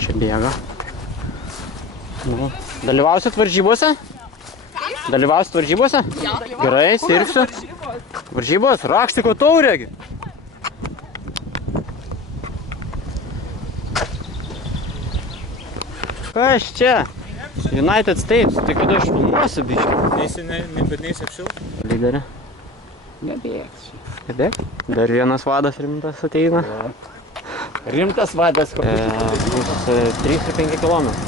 Čia bėga. Nu. Dalyvausit varžybose? Dalyvausit varžybose? Gerai, sirgsiu. Varžybos? Rakstiko taurė. Kas čia? United States. Tai kada aš filmuosiu, biškai? Neisi apšil? Lyderė. Nebėgs. Nebėg? Dar vienas vadas rimtas ateina. Rimtas vadas. Bus 3 ir 5 kilometrų.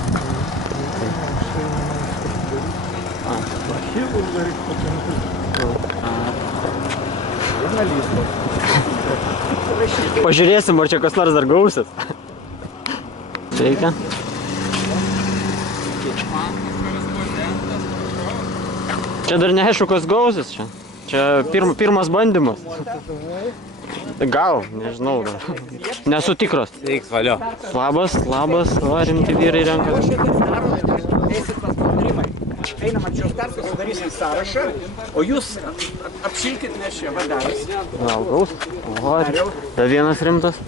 Pažiūrėsim, ar čia kas nors dar gausis. Sveika. Čia dar neaišku, kas gausis čia. Čia pirmas bandymas. Gal, nežinau. Nesu tikras. Sveiks, valio. Labas, o rimti vyrai renkas. Einam ant šios kartos, sudarysim sąrašą, o jūs apšilkit, nes čia vadaras. Gal gaus? O, da vienas rimtas.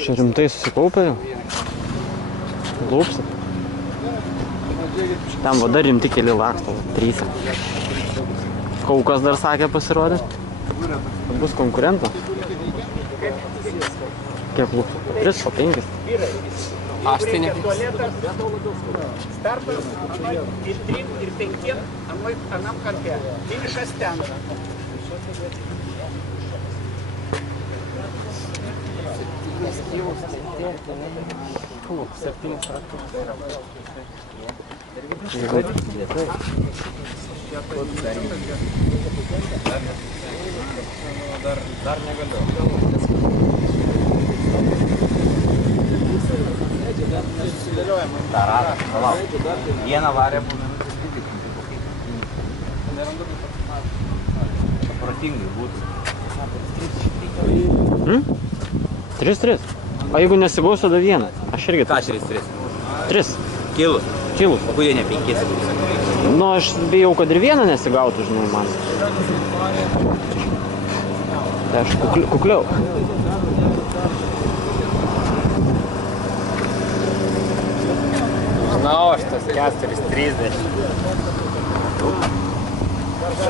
Čia rimtai susikaupė jau. Lūpsit. Tam vada rimti keli laksto, 3. Kaukas dar sakė pasirodė. Bus konkurento. Kiek lūpsit? 3 po 5. Aš tai ne. Startas ir 3 ir 5 anam kampe. Finišas ten. Dar negaliu. Vieną varę protingai būtų. 3-3. O jeigu nesigausiu, da 1. Aš irgi. Ką 3-3? 3. Kilus. Kilus. O kurie ne 5? Nu, aš bijau, kad ir 1 nesigautų, žinai, man. Tai aš kukliau. Na, o šitas 4-30.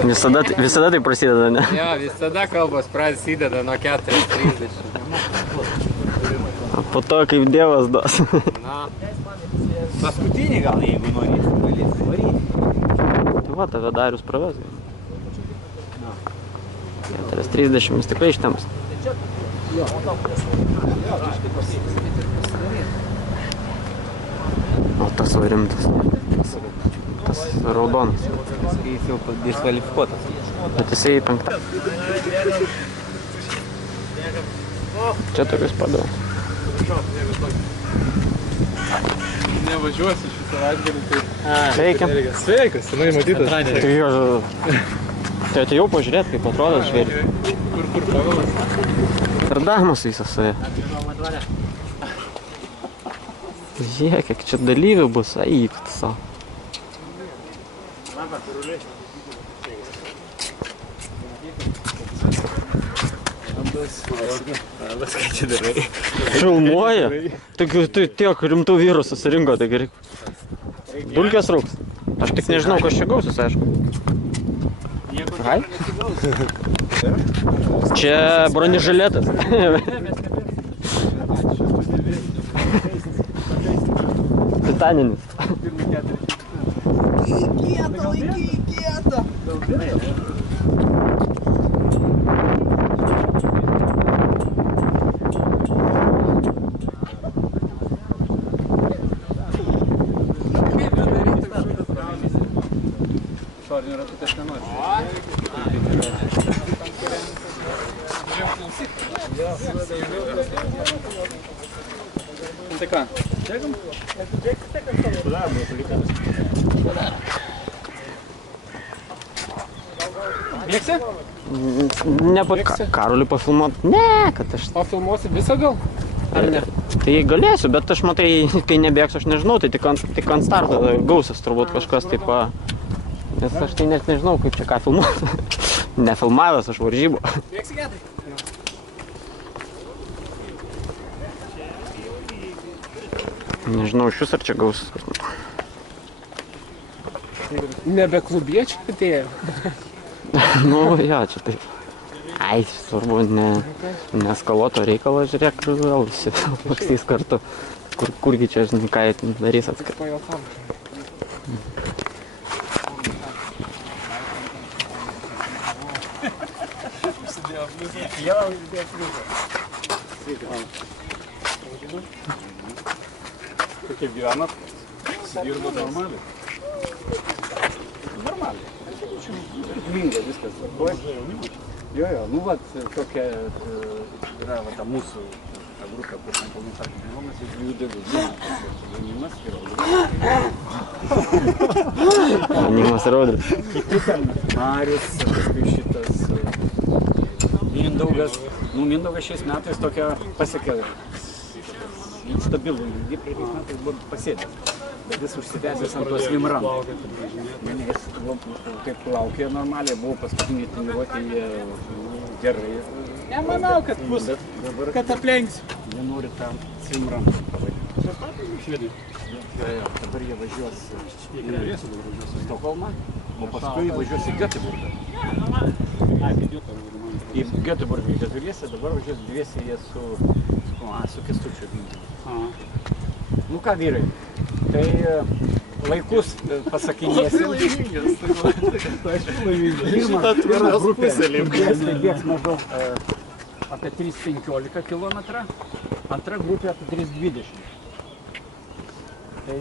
Visada tai prasideda, ne? Jo, visada kalbos prasideda nuo 4-30. Po to, kaip Dievas duos. Na, paskutinį gal, jeigu norėsi, galėsi varyti. Tai va, tave Darius praves. 4:30 jis tikrai ištems. O tas va rimtas. Tas raudonas. Jis jau diskvalifikuotas. Bet jisai 5. Čia tokius padavė. Nevažiuosiu šį savaitgalį, tai... Sveiki. Sveikas, senai matytas. Tai atėjau pažiūrėti, kaip atrodo žvėrį. Kur Povilas? Tardamas visas save. Žiūrėk, kiek čia dalyvių bus, eikit savo. Labas, ką čia darai? Filmuoja? Tai tiek rimtų vyrų susirinko, tai gerai. Dulkės rūks. Aš tik nežinau, kas čia gausis, aišku. Hai? Čia bronižalėtas. Titaninis. Kieta, laiky, kieta. Šorinių ratų tai aš nenoriu. Tai ką? Čekam? Mėgsi? Ne pat Karolį pafilmuot. Ne, kad aš... O filmuosi visą gal? Ar ne? Tai galėsiu, bet aš matai, kai nebėgsiu, aš nežinau, tai tik ant starto gausis turbūt kažkas taip. Nes aš tai net nežinau, kaip čia ką filmuoti. Nefilmavęs aš varžybų. Bėgsi gėdai? Nežinau, iš vis ar čia gausis. Nebe klubiečiai atėjo. Nu, jo, čia taip. Ai, svarbu, neskaluoto reikalo, žiūrėk, vėl visi lakstys kartu. Kurgi čia, žinai, ką jie darys atskirai. Kaip gyvenat? Dirbo normaliai? Normaliai. Minga viskas. Jo, nu vat tokia yra va, ta mūsų ta grupė, kur ten kalnų sakė, žinomas iš dviejų dalių. Jaunimas ir audris. Jaunimas ir audris. Kiti ten Marius, paskui šitas Mindaugas. Nu, Mindaugas šiais metais tokia pasiekė stabilų lygį, prieš metais buvo pasėdęs. Bet jis užsitęsęs ant tos Vimram. Jis taip laukė normaliai, buvo paskutinį treniruotę, jie gerai. Nemanau, kad bus, kad aplenksiu. Jie nori tą Vimram pavadinti. Švedija. Dabar jie važiuos į Stokholmą, o paskui važiuos į Göteborgą. Į Göteborgą keturiese, dabar važiuos dviese jie su Kęstučiu. Nu ką, vyrai, tai laikus pasakinėsim. Pirmas grupė bėgs maždaug apie 3,15 km, antra grupė apie 3,20. Tai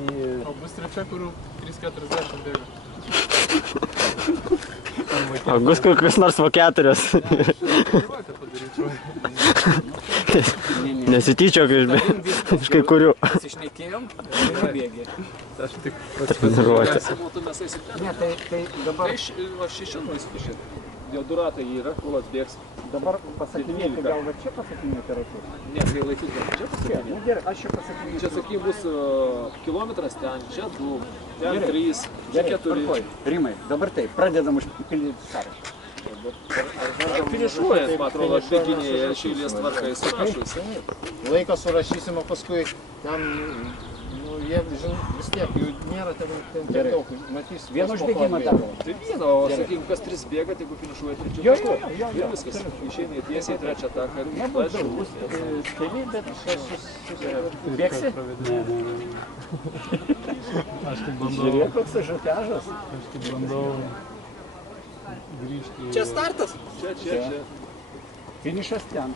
O bus trečia, kur 3,40 bėga. O bus kas nors po 4. Nesityčiok iš kai kurių. pasišnekėjom, tai bėgė. Aš tik Treniruotė. Ne, tai dabar, Aš šešinų įsikišit. Jau du ratai yra, kol atbėgs. dabar pasakinėti, gal va čia pasakinėti ratus? Ne, kai laikys gal čia Čia, pasakinė. nu gerai, aš čia pasakinėsiu. Čia, sakykim, bus kilometras ten, čia 2, ten Gerai. 3, čia 4. Tvarkoj. Rimai, dabar taip, pradedam užpildyti sąrašą. Finišuojant, man atrodo, bėginėje šeilės tvarka įsirašus. Laiką surašysim, o paskui ten, nu, jie, vis tiek, jų nėra ten tiek Gerai. daug, matys. Vieną kas po ko užbėgimą atbėga. darom. Tai vieno, o sakykim, kas 3 bėga, tai jeigu finišuoja 3 Jo, tašku. jo, Ir viskas, išeini tiesiai į trečią taką ir Nebus daug, važiuoji. bus keli, bet bėgsi? Aš tik bandau, Žiūrėk, koks žatežas. aš tik bandau grįžti. Čia startas. Čia. Finišas ten.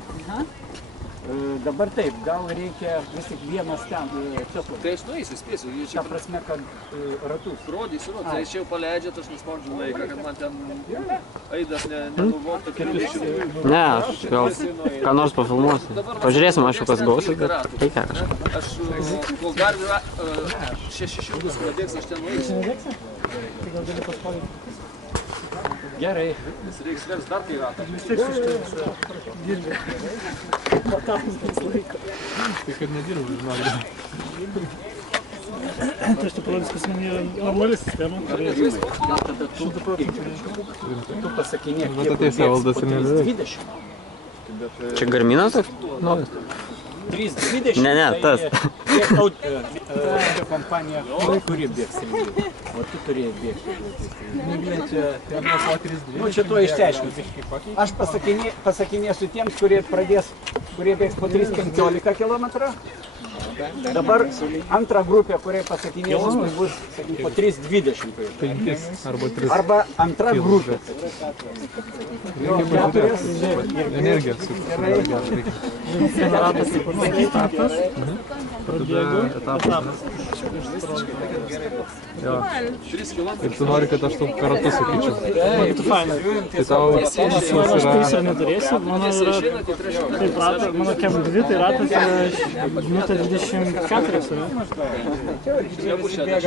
Dabar taip, gal reikia vis tik vienas ten, Česlovas. Tai aš nueisiu, spėsiu. Jie Ta čia prasme, kad ratus. rodysiu, tai čia jau paleidžiat, aš nuspaudžiu laiką, kad man ten aidas nenuvoktų kelių. Ne, aš gal ką nors pafilmuosiu. Pažiūrėsim, aš jau kas gausis, bet reikia kažką. Aš, kol dar yra 600 pradėks, aš ten nueisiu. Gerai. Nes reiks vers dar kai ratą. Tai kad nedirbu, žinok. Aš tai parodys, kas man yra normali sistema. Gal tada tu pasakinėk, Bet ateis Evaldas ir nebeveik. 20. Čia Garminas toks? Naujas. 3,20. Ne, tas. Tai kompanija, kuri bėgs. O tu turėjai bėgti. Nu, čia tuo išsiaiškinti. Aš pasakinėsiu tiems, kurie bėgs po 3,15 km. Dabar antra grupė, kuriai pasakinėsiu, tai bus sakykim, po 3,20. 5 arba 3. Arba antra grupė. Jo, keturias. Energija. Gerai. Tada etapas. Jo. 3 km. Ir tu nori, kad aš tau per ratus sakyčiau. Tai tau Aš neturėsiu, mano yra, Išeinat į trečią taką. taip, ratas, mano kem 2, tai ratas yra minutė 20. 34, ne?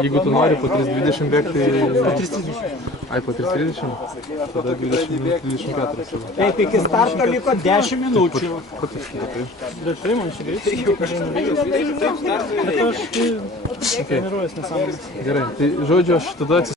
Jeigu tu nori po 3.20 bėgti, tai... 3.30. Ai, po 3.30? Tada 20-24. Taip, iki starto liko 10 minučių. Ko tu skaitai? Bet tai man čia greitai, bet aš treniruojas nesąmonės. Gerai, tai žodžiu, aš tada